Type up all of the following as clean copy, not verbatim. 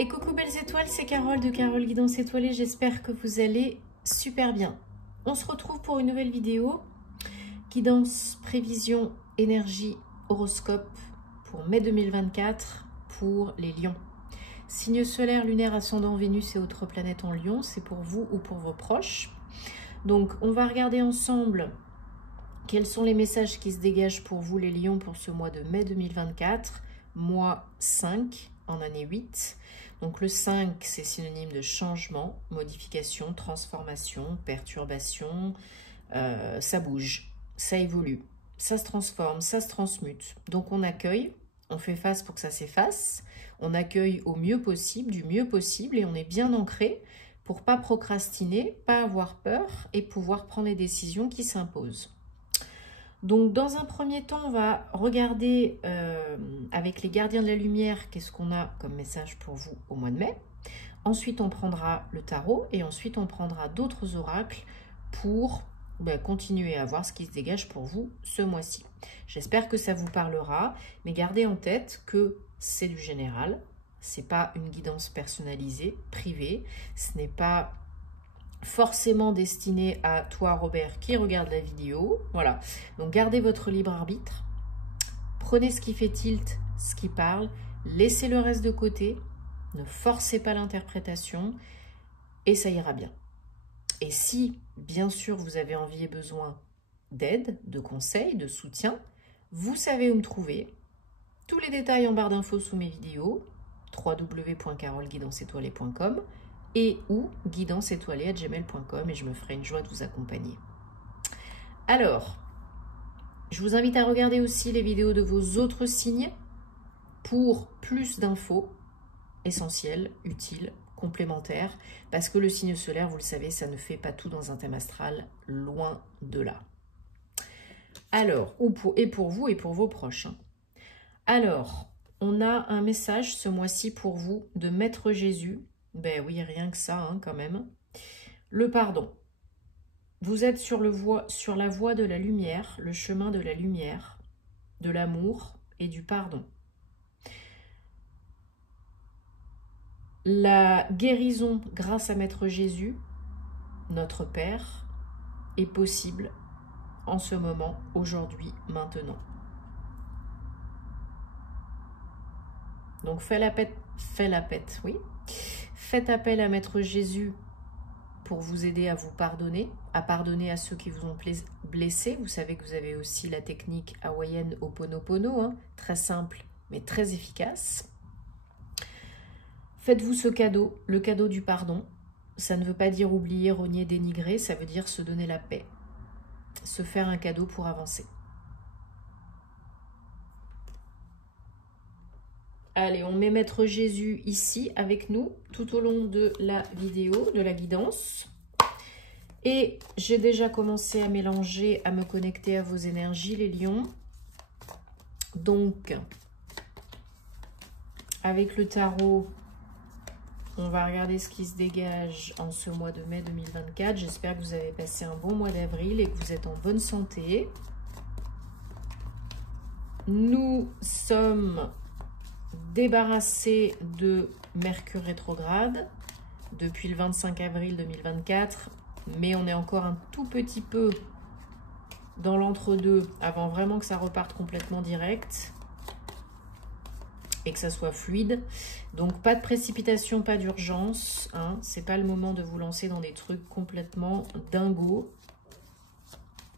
Et coucou belles étoiles, c'est Carole de Carole Guidance Étoilée, j'espère que vous allez super bien. On se retrouve pour une nouvelle vidéo, guidance, prévision, énergie, horoscope pour mai 2024 pour les lions. Signe solaire, lunaire, ascendant, Vénus et autres planètes en lion, c'est pour vous ou pour vos proches. Donc on va regarder ensemble quels sont les messages qui se dégagent pour vous les lions pour ce mois de mai 2024, mois 5 en année 8. Donc le 5, c'est synonyme de changement, modification, transformation, perturbation. Ça bouge, ça évolue, ça se transforme, ça se transmute. Donc on accueille, on fait face pour que ça s'efface. On accueille au mieux possible, du mieux possible, et on est bien ancré pour pas procrastiner, pas avoir peur et pouvoir prendre les décisions qui s'imposent. Donc dans un premier temps, on va regarder avec les gardiens de la lumière qu'est-ce qu'on a comme message pour vous au mois de mai. Ensuite, on prendra le tarot et ensuite on prendra d'autres oracles pour continuer à voir ce qui se dégage pour vous ce mois-ci. J'espère que ça vous parlera, mais gardez en tête que c'est du général, c'est pas une guidance personnalisée, privée, ce n'est pas forcément destiné à toi Robert qui regarde la vidéo. Voilà, donc gardez votre libre arbitre, prenez ce qui fait tilt, ce qui parle, laissez le reste de côté, ne forcez pas l'interprétation et ça ira bien. Et si bien sûr vous avez envie et besoin d'aide, de conseils, de soutien, vous savez où me trouver. Tous les détails en barre d'infos sous mes vidéos, www.caroleguidanceétoilée.com et ou guidanceétoilée@gmail.com, et je me ferai une joie de vous accompagner. Alors, je vous invite à regarder aussi les vidéos de vos autres signes pour plus d'infos essentielles, utiles, complémentaires, parce que le signe solaire, vous le savez, ça ne fait pas tout dans un thème astral, loin de là. Alors, pour vous et pour vos proches. Alors, on a un message ce mois-ci pour vous de Maître Jésus. Ben oui, rien que ça, hein, quand même. Le pardon. Vous êtes sur la voie de la lumière, le chemin de la lumière, de l'amour et du pardon. La guérison grâce à Maître Jésus, notre Père, est possible en ce moment, aujourd'hui, maintenant. Donc faites appel à Maître Jésus pour vous aider à vous pardonner, à ceux qui vous ont blessé. Vous savez que vous avez aussi la technique hawaïenne Ho'oponopono, hein, très simple mais très efficace. Faites-vous ce cadeau, le cadeau du pardon. Ça ne veut pas dire oublier, renier, dénigrer, ça veut dire se donner la paix, se faire un cadeau pour avancer. Allez, on met Maître Jésus ici avec nous tout au long de la vidéo, de la guidance. Et j'ai déjà commencé à mélanger, à me connecter à vos énergies, les lions. Donc, avec le tarot, on va regarder ce qui se dégage en ce mois de mai 2024. J'espère que vous avez passé un bon mois d'avril et que vous êtes en bonne santé. Nous sommes débarrassés de Mercure rétrograde depuis le 25 avril 2024, mais on est encore un tout petit peu dans l'entre-deux avant vraiment que ça reparte complètement direct et que ça soit fluide. Donc pas de précipitation, pas d'urgence, hein. C'est pas le moment de vous lancer dans des trucs complètement dingos.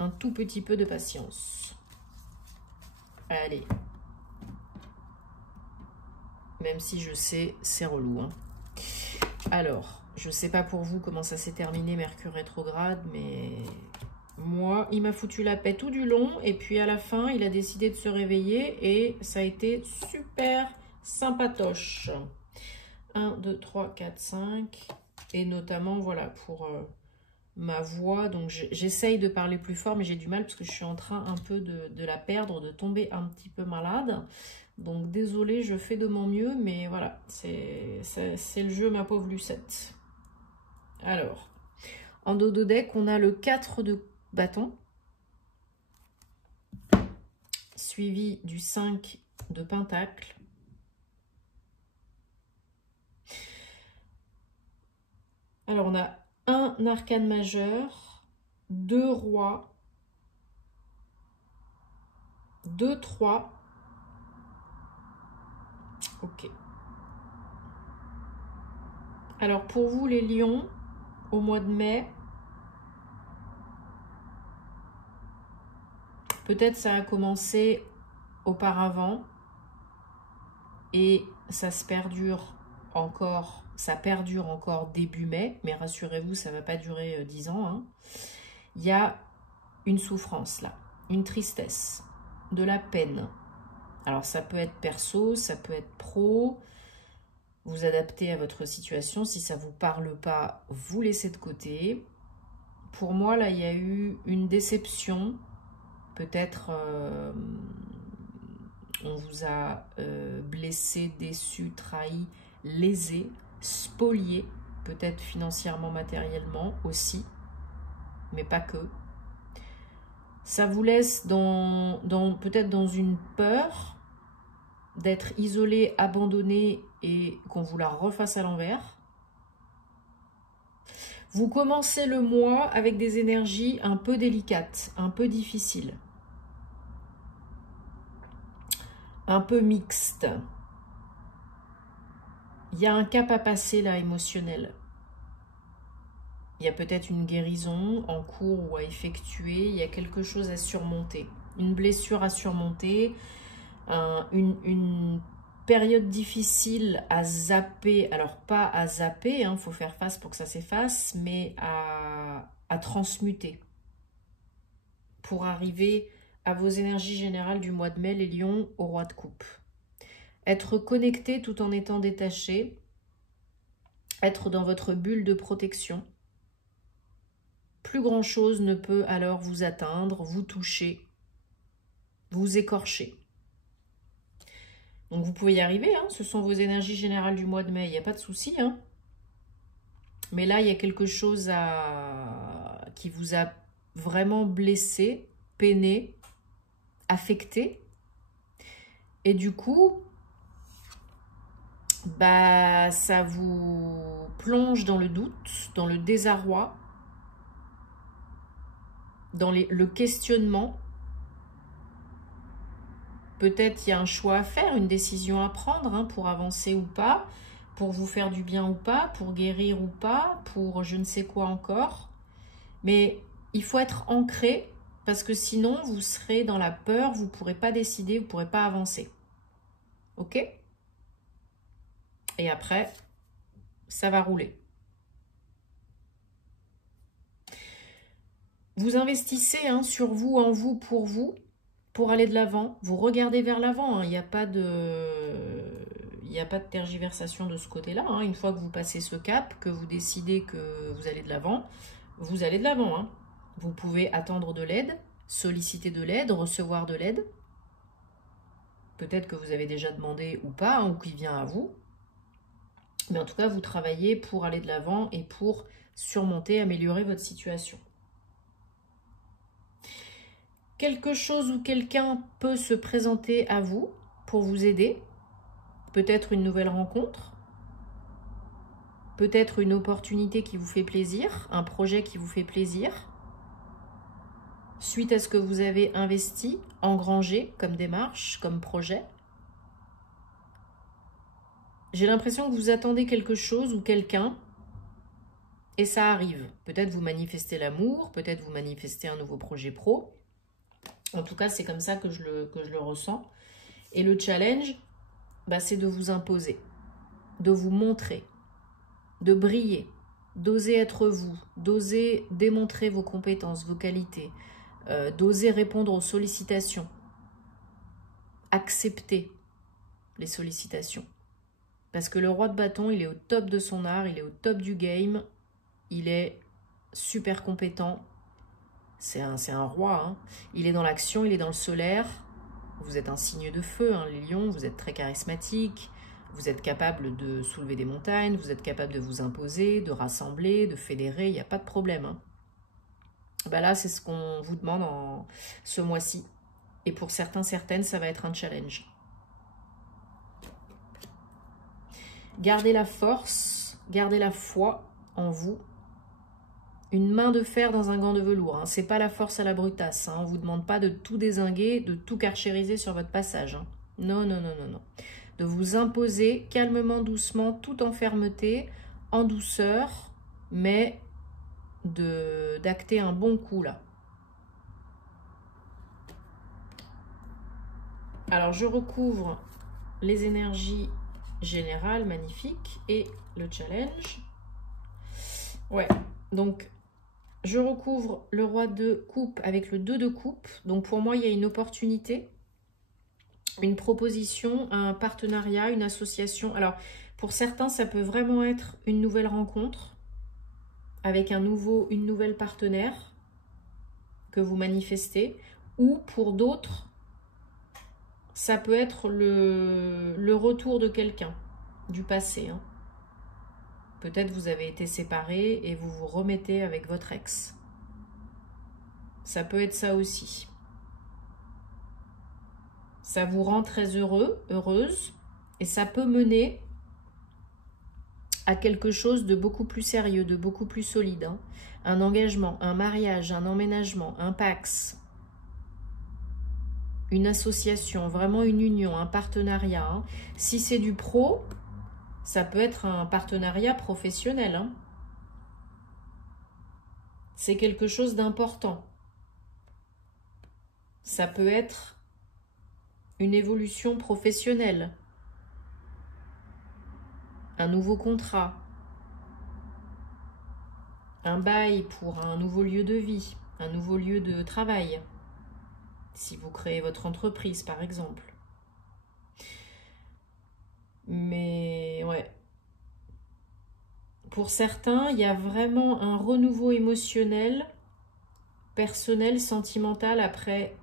Un tout petit peu de patience. Allez. Même si je sais, c'est relou, hein. Alors, je ne sais pas pour vous comment ça s'est terminé, Mercure rétrograde, mais moi, il m'a foutu la paix tout du long. Et puis à la fin, il a décidé de se réveiller et ça a été super sympatoche. 1, 2, 3, 4, 5. Et notamment, voilà, pour ma voix. Donc, j'essaye de parler plus fort, mais j'ai du mal parce que je suis en train un peu de la perdre, de tomber un petit peu malade. Donc, désolée, je fais de mon mieux, mais voilà, c'est le jeu, ma pauvre Lucette. Alors, en dos de deck, on a le 4 de bâton, suivi du 5 de pentacle, Alors, on a un arcane majeur, 2 rois, 2 3. Ok. Alors, pour vous, les lions, au mois de mai, peut-être ça a commencé auparavant et ça perdure encore début mai, mais rassurez-vous, ça ne va pas durer 10 ans. Hein. Il y a une souffrance là, une tristesse, de la peine. Alors ça peut être perso, ça peut être pro. Vous adaptez à votre situation. Si ça ne vous parle pas, vous laissez de côté. Pour moi, là, il y a eu une déception. Peut-être on vous a blessé, déçu, trahi, lésé, spolié. Peut-être financièrement, matériellement aussi. Mais pas que. Ça vous laisse peut-être dans une peur d'être isolé, abandonné et qu'on vous la refasse à l'envers. Vous commencez le mois avec des énergies un peu délicates, un peu difficiles, un peu mixtes. Il y a un cap à passer là, émotionnel. Il y a peut-être une guérison en cours ou à effectuer. Il y a quelque chose à surmonter. Une blessure à surmonter. Une période difficile à zapper. Alors pas à zapper, hein, faut faire face pour que ça s'efface, mais à transmuter. Pour arriver à vos énergies générales du mois de mai, les lions, au roi de coupe. Être connecté tout en étant détaché. Être dans votre bulle de protection. Plus grand chose ne peut alors vous atteindre, vous toucher, vous écorcher. Donc vous pouvez y arriver, hein, ce sont vos énergies générales du mois de mai, il n'y a pas de souci. Hein. Mais là, il y a quelque chose qui vous a vraiment blessé, peiné, affecté. Et du coup, bah, ça vous plonge dans le doute, dans le désarroi, dans le questionnement. Peut-être il y a un choix à faire, une décision à prendre hein, pour avancer ou pas, pour vous faire du bien ou pas, pour guérir ou pas, pour je ne sais quoi encore. Mais il faut être ancré parce que sinon vous serez dans la peur, vous ne pourrez pas décider, vous ne pourrez pas avancer. Ok? Et après, ça va rouler. Vous investissez hein, sur vous, en vous, pour aller de l'avant. Vous regardez vers l'avant. Hein. Il n'y a pas de tergiversation de ce côté-là. Hein. Une fois que vous passez ce cap, que vous décidez que vous allez de l'avant, vous allez de l'avant. Hein. Vous pouvez attendre de l'aide, solliciter de l'aide, recevoir de l'aide. Peut-être que vous avez déjà demandé ou pas, hein, ou qui vient à vous. Mais en tout cas, vous travaillez pour aller de l'avant et pour surmonter, améliorer votre situation. Quelque chose ou quelqu'un peut se présenter à vous pour vous aider. Peut-être une nouvelle rencontre. Peut-être une opportunité qui vous fait plaisir, un projet qui vous fait plaisir. Suite à ce que vous avez investi, engrangé comme démarche, comme projet. J'ai l'impression que vous attendez quelque chose ou quelqu'un et ça arrive. Peut-être vous manifestez l'amour, peut-être vous manifestez un nouveau projet pro. En tout cas, c'est comme ça que je le ressens. Et le challenge, bah, c'est de vous imposer, de vous montrer, de briller, d'oser être vous, d'oser démontrer vos compétences, vos qualités, d'oser répondre aux sollicitations, accepter les sollicitations. Parce que le roi de bâton, il est au top de son art, il est au top du game, il est super compétent. C'est un roi, hein. Il est dans l'action, il est dans le solaire. Vous êtes un signe de feu, hein, les lions, vous êtes très charismatique. Vous êtes capable de soulever des montagnes, vous êtes capable de vous imposer, de rassembler, de fédérer, il n'y a pas de problème. Hein. Ben là, c'est ce qu'on vous demande ce mois-ci. Et pour certains, certaines, ça va être un challenge. Gardez la force, gardez la foi, en vous. Une main de fer dans un gant de velours. Hein. C'est pas la force à la brutasse. Hein. On vous demande pas de tout dézinguer, de tout karchériser sur votre passage. Hein. Non, non, non, non, non. De vous imposer calmement, doucement, tout en fermeté, en douceur, mais d'acter un bon coup là. Alors je recouvre les énergies générales, magnifiques, et le challenge. Ouais, donc je recouvre le roi de coupe avec le 2 de coupe. Donc pour moi, il y a une opportunité, une proposition, un partenariat, une association. Alors pour certains, ça peut vraiment être une nouvelle rencontre avec une nouvelle partenaire que vous manifestez. Ou pour d'autres, ça peut être le retour de quelqu'un du passé. Hein. Peut-être vous avez été séparés et vous vous remettez avec votre ex. Ça peut être ça aussi. Ça vous rend très heureux, heureuse, et ça peut mener à quelque chose de beaucoup plus sérieux, de beaucoup plus solide. Hein. Un engagement, un mariage, un emménagement, un pax, une association, vraiment une union, un partenariat. Hein. Si c'est du pro, ça peut être un partenariat professionnel. Hein. C'est quelque chose d'important. Ça peut être une évolution professionnelle, un nouveau contrat, un bail pour un nouveau lieu de vie, un nouveau lieu de travail, si vous créez votre entreprise par exemple. Mais ouais, pour certains, il y a vraiment un renouveau émotionnel, personnel, sentimental après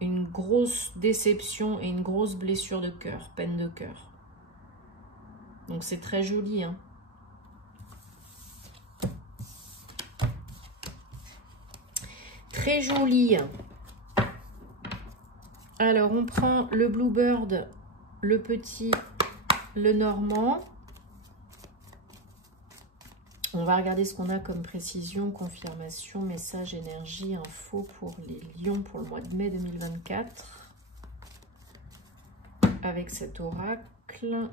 une grosse déception et une grosse blessure de cœur, peine de cœur. Donc c'est très joli, hein. Très joli. Alors on prend le Bluebird, le petit, le normand. On va regarder ce qu'on a comme précision, confirmation, message, énergie, info pour les lions pour le mois de mai 2024. Avec cet oracle.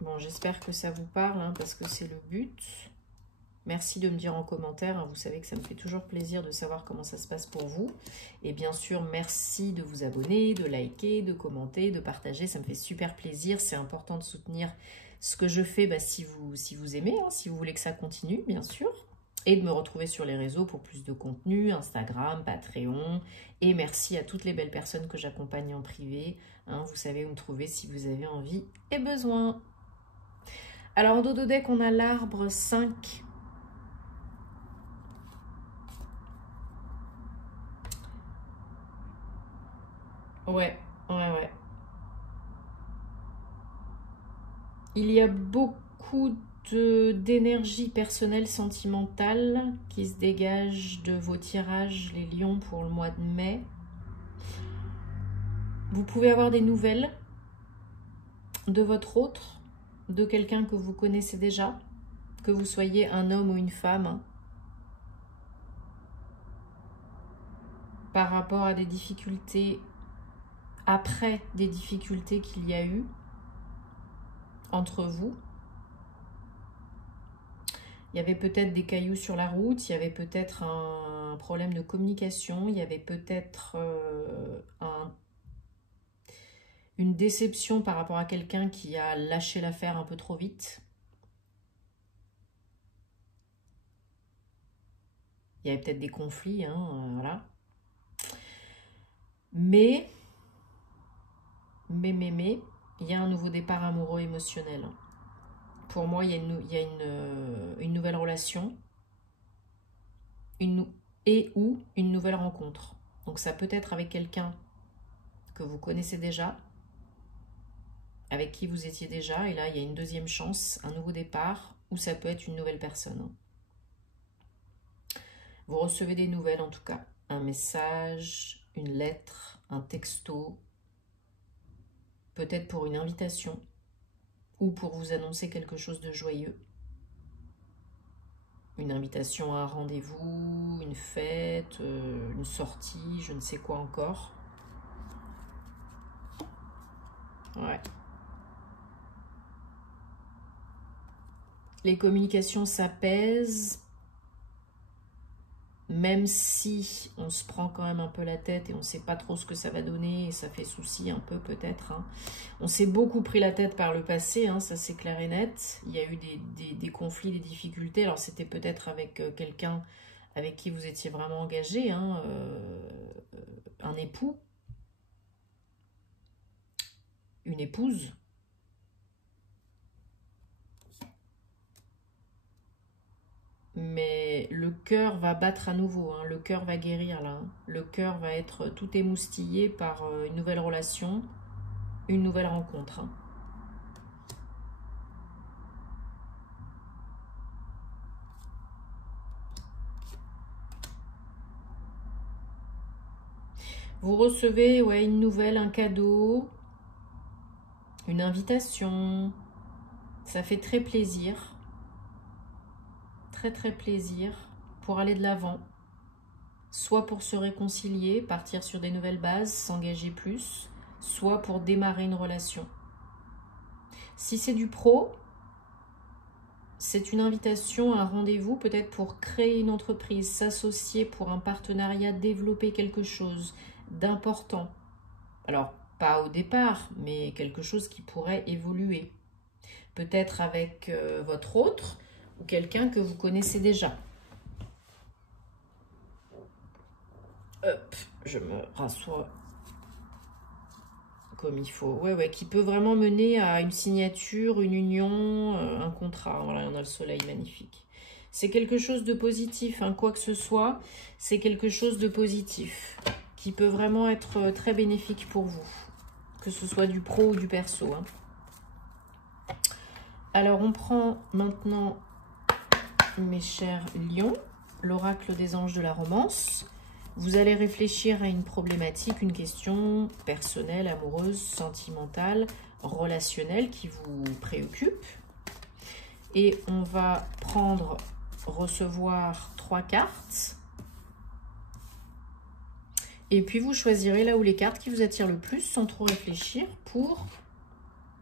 Bon, j'espère que ça vous parle, hein, parce que c'est le but. Merci de me dire en commentaire, hein, vous savez que ça me fait toujours plaisir de savoir comment ça se passe pour vous. Et bien sûr, merci de vous abonner, de liker, de commenter, de partager, ça me fait super plaisir. C'est important de soutenir ce que je fais si vous aimez, hein, si vous voulez que ça continue, bien sûr. Et de me retrouver sur les réseaux pour plus de contenu, Instagram, Patreon. Et merci à toutes les belles personnes que j'accompagne en privé. Hein, vous savez où me trouver si vous avez envie et besoin. Alors en dodo deck, on a l'arbre 5. Ouais. Il y a beaucoup d'énergie personnelle, sentimentale qui se dégage de vos tirages, les lions, pour le mois de mai. Vous pouvez avoir des nouvelles de votre autre, de quelqu'un que vous connaissez déjà, que vous soyez un homme ou une femme, hein, par rapport à des difficultés, après des difficultés qu'il y a eu entre vous. Il y avait peut-être des cailloux sur la route, il y avait peut-être un problème de communication, il y avait peut-être une déception par rapport à quelqu'un qui a lâché l'affaire un peu trop vite. Il y avait peut-être des conflits, hein, voilà. Mais, il y a un nouveau départ amoureux émotionnel. Pour moi, il y a une nouvelle relation ou une nouvelle rencontre. Donc ça peut être avec quelqu'un que vous connaissez déjà, avec qui vous étiez déjà, et là il y a une deuxième chance, un nouveau départ, ou ça peut être une nouvelle personne. Vous recevez des nouvelles en tout cas, un message, une lettre, un texto, peut-être pour une invitation. ou pour vous annoncer quelque chose de joyeux. Une invitation à un rendez-vous, une fête, une sortie, je ne sais quoi encore. Ouais. Les communications s'apaisent, même si on se prend quand même un peu la tête et on ne sait pas trop ce que ça va donner et ça fait souci un peu peut-être. Hein. On s'est beaucoup pris la tête par le passé, hein, ça c'est clair et net. Il y a eu des conflits, des difficultés. Alors c'était peut-être avec quelqu'un avec qui vous étiez vraiment engagé, hein, un époux, une épouse. Mais le cœur va battre à nouveau, hein. Le cœur va guérir là. Hein. Le cœur va être tout émoustillé par une nouvelle relation, une nouvelle rencontre. Hein. Vous recevez une nouvelle, un cadeau, une invitation. Ça fait très plaisir. Très plaisir pour aller de l'avant, soit pour se réconcilier, partir sur des nouvelles bases, s'engager plus, soit pour démarrer une relation. Si c'est du pro, c'est une invitation à un rendez-vous, peut-être pour créer une entreprise, s'associer pour un partenariat, développer quelque chose d'important. Alors, pas au départ, mais quelque chose qui pourrait évoluer. Peut-être avec votre autre, ou quelqu'un que vous connaissez déjà. Hop, je me rassois comme il faut. Ouais, qui peut vraiment mener à une signature, une union, un contrat. Voilà, on a le soleil magnifique. C'est quelque chose de positif, hein, quoi que ce soit, c'est quelque chose de positif qui peut vraiment être très bénéfique pour vous, que ce soit du pro ou du perso. Hein. Alors, on prend maintenant, mes chers lions, l'oracle des anges de la romance. Vous allez réfléchir à une problématique, une question personnelle, amoureuse, sentimentale, relationnelle qui vous préoccupe. Et on va recevoir 3 cartes. Et puis vous choisirez là où les cartes qui vous attirent le plus sans trop réfléchir pour,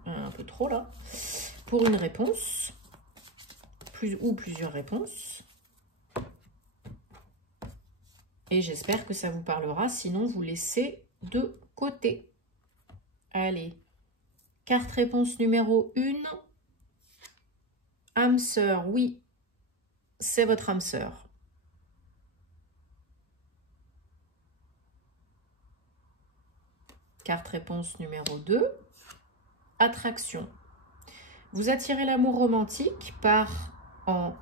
un peu trop là, pour une réponse. Ou plusieurs réponses. Et j'espère que ça vous parlera, sinon vous laissez de côté. Allez, carte réponse numéro 1. Âme sœur, oui, c'est votre âme sœur. Carte réponse numéro 2. Attraction. Vous attirez l'amour romantique en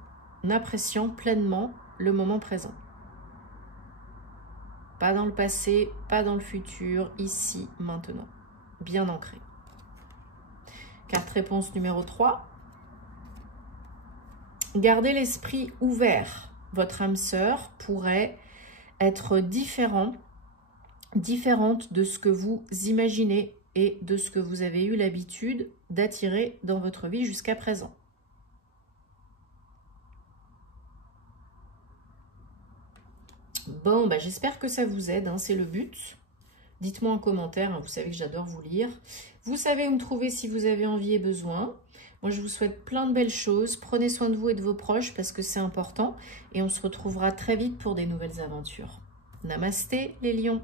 appréciant pleinement le moment présent. Pas dans le passé, pas dans le futur, ici, maintenant. Bien ancré. Carte réponse numéro 3. Gardez l'esprit ouvert. Votre âme sœur pourrait être différente de ce que vous imaginez et de ce que vous avez eu l'habitude d'attirer dans votre vie jusqu'à présent. Bon, j'espère que ça vous aide, hein, c'est le but. Dites-moi en commentaire, hein, vous savez que j'adore vous lire. Vous savez où me trouver si vous avez envie et besoin. Moi, je vous souhaite plein de belles choses. Prenez soin de vous et de vos proches parce que c'est important. Et on se retrouvera très vite pour des nouvelles aventures. Namasté les lions.